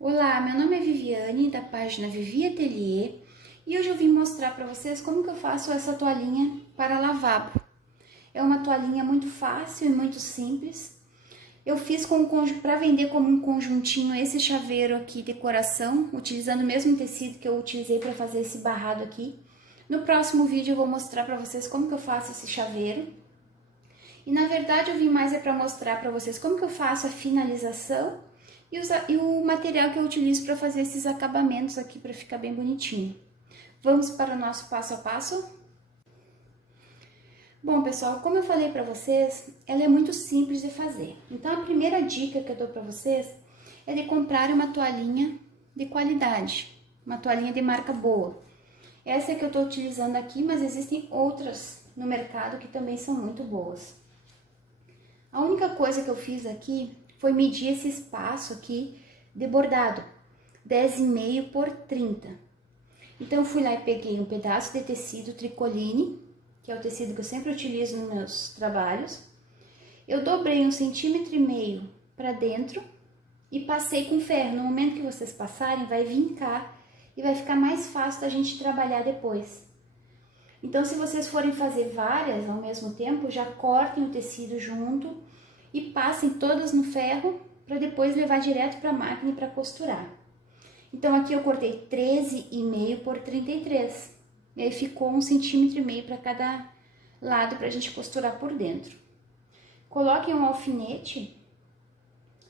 Olá, meu nome é Viviane, da página Vivi Ateliê, e hoje eu vim mostrar para vocês como que eu faço essa toalhinha para lavabo. É uma toalhinha muito fácil e muito simples. Eu fiz para vender como um conjuntinho esse chaveiro aqui, decoração, utilizando o mesmo tecido que eu utilizei para fazer esse barrado aqui. No próximo vídeo eu vou mostrar para vocês como que eu faço esse chaveiro. E na verdade eu vim mais para mostrar para vocês como que eu faço a finalização e o material que eu utilizo para fazer esses acabamentos aqui para ficar bem bonitinho. Vamos para o nosso passo a passo? Bom, pessoal, como eu falei para vocês, ela é muito simples de fazer. Então a primeira dica que eu dou para vocês é de comprar uma toalhinha de qualidade, uma toalhinha de marca boa. Essa é que eu estou utilizando aqui, mas existem outras no mercado que também são muito boas. A única coisa que eu fiz aqui foi medir esse espaço aqui de bordado, 10,5 por 30. Então eu fui lá e peguei um pedaço de tecido tricoline, que é o tecido que eu sempre utilizo nos meus trabalhos. Eu dobrei 1,5 cm para dentro e passei com ferro. No momento que vocês passarem, vai vincar e vai ficar mais fácil da gente trabalhar depois. Então, se vocês forem fazer várias ao mesmo tempo, já cortem o tecido junto e passem todas no ferro para depois levar direto para a máquina para costurar. Então, aqui eu cortei 13,5 por 33. E aí ficou 1,5 cm para cada lado para a gente costurar por dentro. Coloquem um alfinete,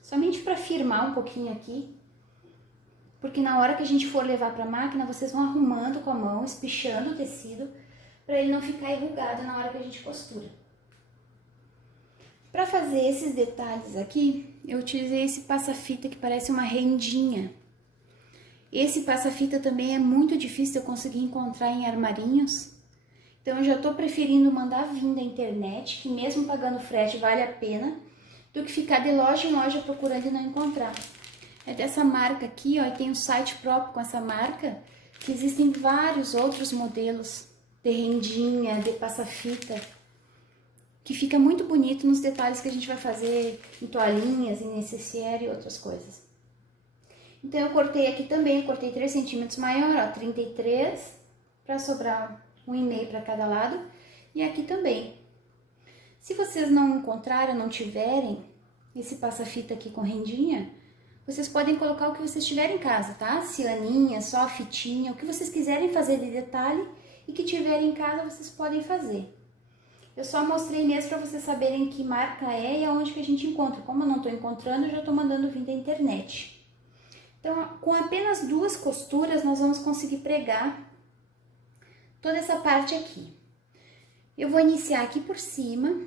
somente para firmar um pouquinho aqui, porque na hora que a gente for levar para a máquina, vocês vão arrumando com a mão, espichando o tecido, para ele não ficar enrugado na hora que a gente costura. Para fazer esses detalhes aqui, eu utilizei esse passa-fita que parece uma rendinha. Esse passa-fita também é muito difícil de eu conseguir encontrar em armarinhos. Então eu já estou preferindo mandar vir da internet, que mesmo pagando frete vale a pena, do que ficar de loja em loja procurando e não encontrar. É dessa marca aqui, ó, e tem um site próprio com essa marca, que existem vários outros modelos de rendinha, de passa-fita, que fica muito bonito nos detalhes que a gente vai fazer em toalhinhas, em necessaire e outras coisas. Então eu cortei aqui também, eu cortei 3 centímetros maior, ó, 33, para sobrar 1,5 para cada lado, e aqui também. Se vocês não encontrarem, não tiverem esse passa-fita aqui com rendinha, vocês podem colocar o que vocês tiverem em casa, tá? Cianinha, só a fitinha, o que vocês quiserem fazer de detalhe e que tiverem em casa, vocês podem fazer. Eu só mostrei mesmo para vocês saberem que marca é e aonde que a gente encontra. Como eu não estou encontrando, eu já estou mandando vir da internet. Então, com apenas 2 costuras, nós vamos conseguir pregar toda essa parte aqui. Eu vou iniciar aqui por cima.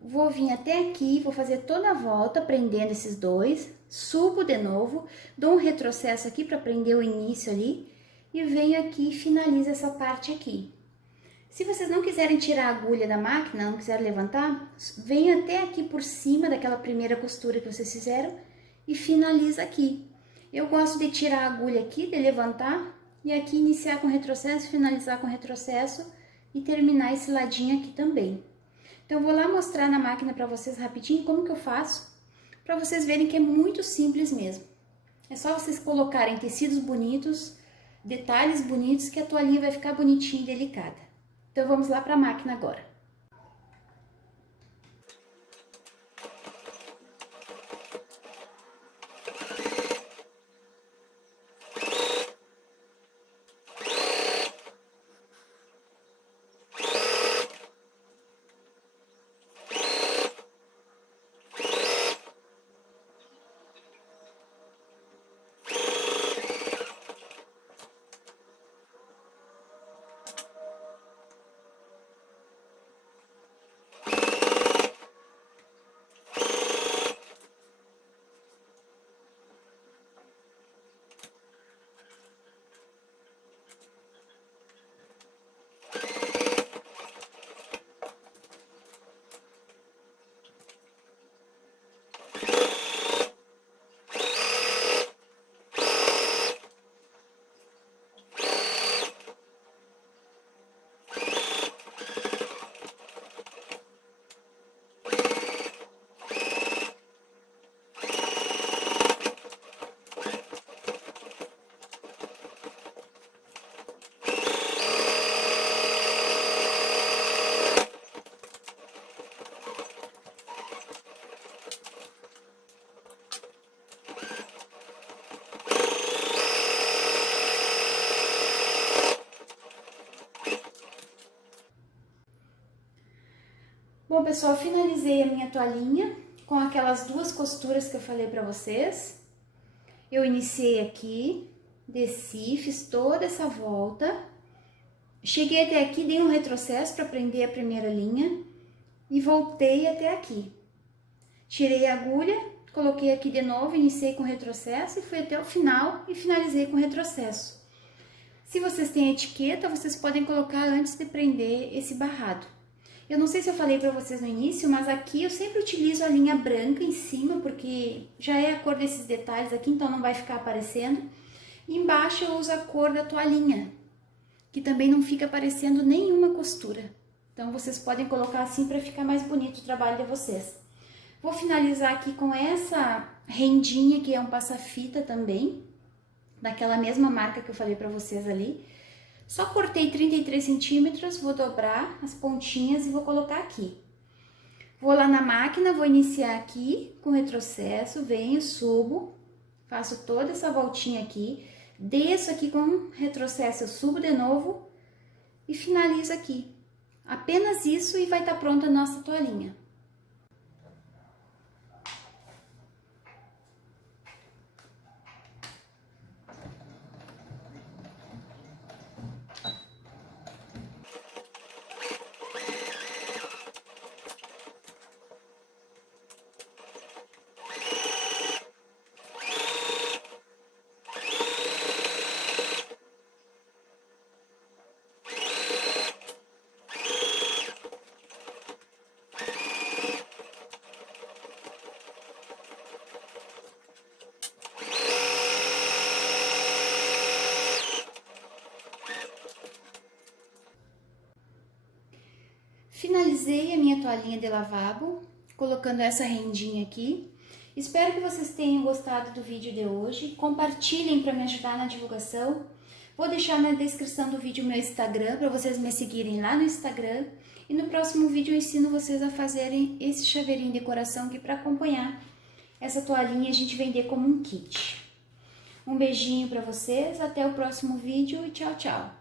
Vou vir até aqui, vou fazer toda a volta, prendendo esses 2. Subo de novo, dou um retrocesso aqui para prender o início ali. E venho aqui e finalizo essa parte aqui. Se vocês não quiserem tirar a agulha da máquina, não quiserem levantar, venho até aqui por cima daquela primeira costura que vocês fizeram e finaliza aqui. Eu gosto de tirar a agulha aqui, de levantar e aqui iniciar com retrocesso, finalizar com retrocesso e terminar esse ladinho aqui também. Então eu vou lá mostrar na máquina para vocês rapidinho como que eu faço, para vocês verem que é muito simples mesmo. É só vocês colocarem tecidos bonitos, detalhes bonitos, que a toalhinha vai ficar bonitinha e delicada. Então vamos lá para a máquina agora. Bom, pessoal, finalizei a minha toalhinha com aquelas 2 costuras que eu falei pra vocês. Eu iniciei aqui, desci, fiz toda essa volta. Cheguei até aqui, dei um retrocesso para prender a primeira linha e voltei até aqui. Tirei a agulha, coloquei aqui de novo, iniciei com retrocesso e fui até o final e finalizei com retrocesso. Se vocês têm etiqueta, vocês podem colocar antes de prender esse barrado. Eu não sei se eu falei para vocês no início, mas aqui eu sempre utilizo a linha branca em cima, porque já é a cor desses detalhes aqui, então não vai ficar aparecendo. E embaixo eu uso a cor da toalhinha, que também não fica aparecendo nenhuma costura. Então vocês podem colocar assim para ficar mais bonito o trabalho de vocês. Vou finalizar aqui com essa rendinha, que é um passa-fita também, daquela mesma marca que eu falei para vocês ali. Só cortei 33 centímetros, vou dobrar as pontinhas e vou colocar aqui. Vou lá na máquina, vou iniciar aqui com retrocesso, venho, subo, faço toda essa voltinha aqui, desço aqui com retrocesso, eu subo de novo e finalizo aqui. Apenas isso e vai estar pronta a nossa toalhinha. Finalizei a minha toalhinha de lavabo, colocando essa rendinha aqui. Espero que vocês tenham gostado do vídeo de hoje. Compartilhem para me ajudar na divulgação. Vou deixar na descrição do vídeo o meu Instagram, para vocês me seguirem lá no Instagram. E no próximo vídeo eu ensino vocês a fazerem esse chaveirinho de coração aqui para acompanhar essa toalhinha e a gente vender como um kit. Um beijinho para vocês, até o próximo vídeo e tchau, tchau!